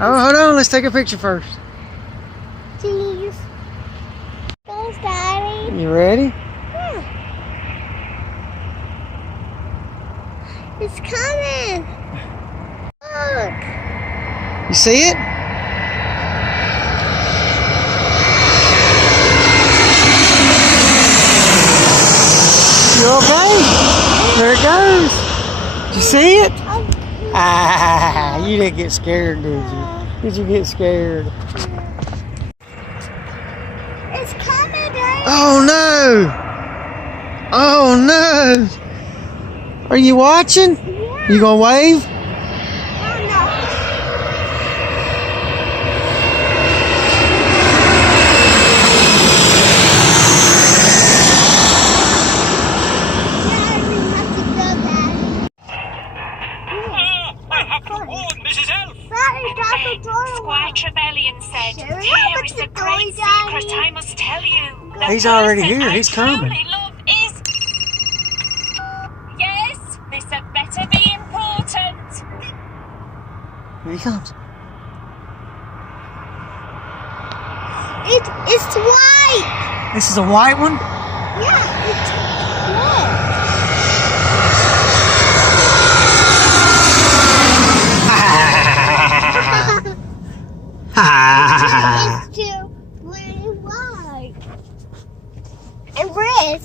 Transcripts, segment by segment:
Oh, hold on. Let's take a picture first. Cheese. Thanks, Daddy. You ready? Yeah. It's coming. Look. You see it? You okay? There it goes. Did you see it? Ah, you didn't get scared, did you? Did you get scared? It's coming, Daddy. Oh no! Oh no! Are you watching? Yeah. You gonna wave? Oh, no. Daddy, we have to go, Daddy. I have to warn Mrs. Elf. Daddy, got the door Squire away. Trevelyan said, Shall we "Here open is the a door, great secret Daddy? I must tell you. The He's already person here. I He's coming. truly love is..." Yes, this had better be important. Here he comes. It's white. This is a white one? Yeah, it's Ha! It's too really white. And red.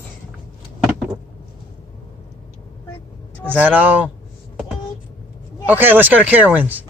Is that all? Yeah. Okay, let's go to Carowinds.